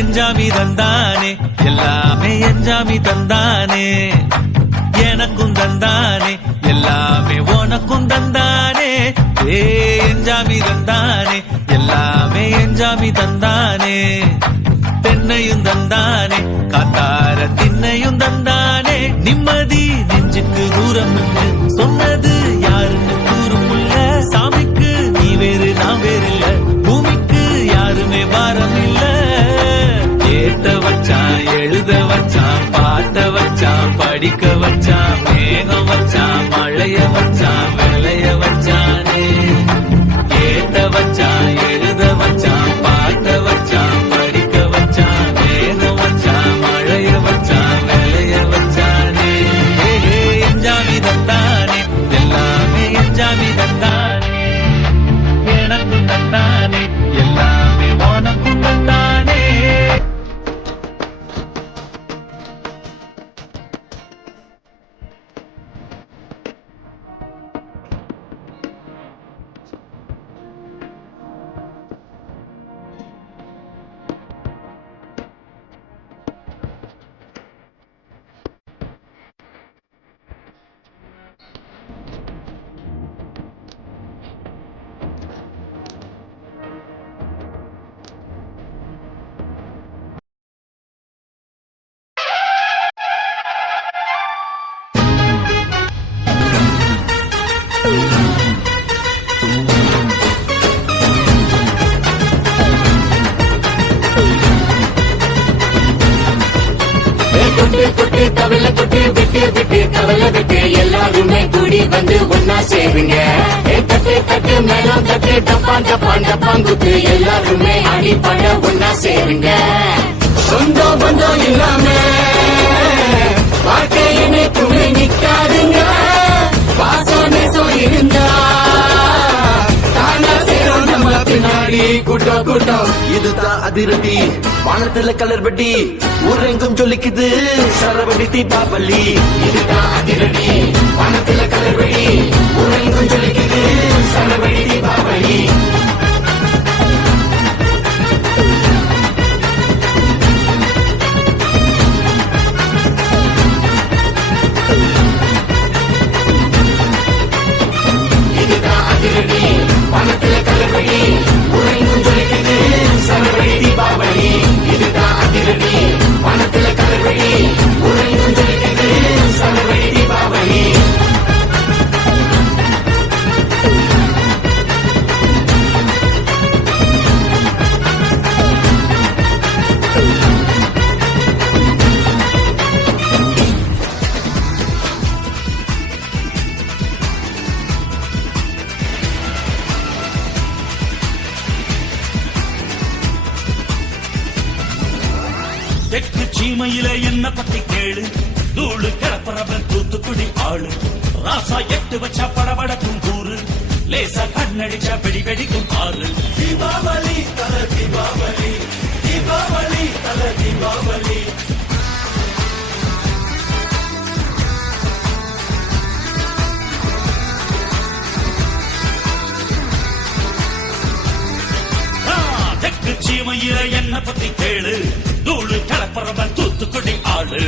எஞ்சாமி தந்தானே எல்லாமே எஞ்சாமி தந்தானே எனக்கும் தந்தானே எல்லாமே உனக்கும் தந்தானே எஞ்சாமி தந்தானே எல்லாமே எஞ்சாமி தந்தானே தென்னையும் தந்தானே காத்தார திண்ணையும் தந்தானே நிம்மதி நெஞ்சுக்கு தூரம் சொன்னது யாருன்னு கூறுமுல்ல சாமிக்கு நீ வேறு நான் வேறு இல்ல பூமிக்கு யாருமே பாரம் இல்ல ஏத்த வச்சான் எழுத வச்சான் பாட்ட வச்சான் படிக்க வச்சான் மேகம் வச்சான் மழைய வச்சான் விளைய வச்சானே ஏத்த வச்சான் எழுத வச்சான் பாட்ட வச்சான் படிக்க வச்சான் மேகம் வச்சான் மழைய வச்சான் விளைய வச்சானே எஞ்சாமி தந்தானே எல்லாமே எஞ்சாமி தந்தானே எனக்கும் தந்தானே எல்லாமே உனக்கும் தந்தானே கொட்டு கொட்டு கவலை கொட்டு விட்டு விட்டு கவலை விட்டு எல்லாருமே கூடி வந்து ஒன்னா சேருங்க தட்டு தட்டு மேலும் தட்டு டப்பான் டப்பான் டப்பாங்குத்து எல்லாருமே அடி பண்ண ஒன்னா சேருங்க சொந்தம் பந்தம் இல்லாம வாழ்க்கை என்னைக்குமே நிக்காதுங்க பாசம் நேசம் இருந்தா தானா சேரும் நம்ம பின்னாடி கூட்டம் கூட்டம் இதுதான் அதிரடி வானத்துல கலர் வட்டி ஊரெங்கும் சொல்லிக்குது சரவடி தீபாவளி இதுதான் அதிரடி வானத்துல கலர் வட்டி ஊரெங்கும் சொல்லிக்குது சரவடி தீபாவளி இதுதான் அதிரடி வானத்துல கலர் வட்டி ஊரெங்கும் சொல்லிக்குது சரவடி தீபாவளி இதுதான் அதிரடி வானத்துல கலர் வட்டி ஊரெங்கும் சொல்லிக்குது சரவடி தீபாவளி தெற்கு சீமையில என்ன பத்தி கேளு நூலு கிளப்புறவன் தூத்துக்குடி ஆளு ராசா எட்டு வச்சா படபடக்கும் கூறு லேசா கண்ணடிச்சா வெடி வெடிக்கும் ஆறு தீபாவளி தல தீபாவளி தீபாவளி தல தீபாவளி தெற்கு சீமையில என்ன பத்தி கேளு நூலு கிளப்புறவன் தூத்துக்குடி ஆளு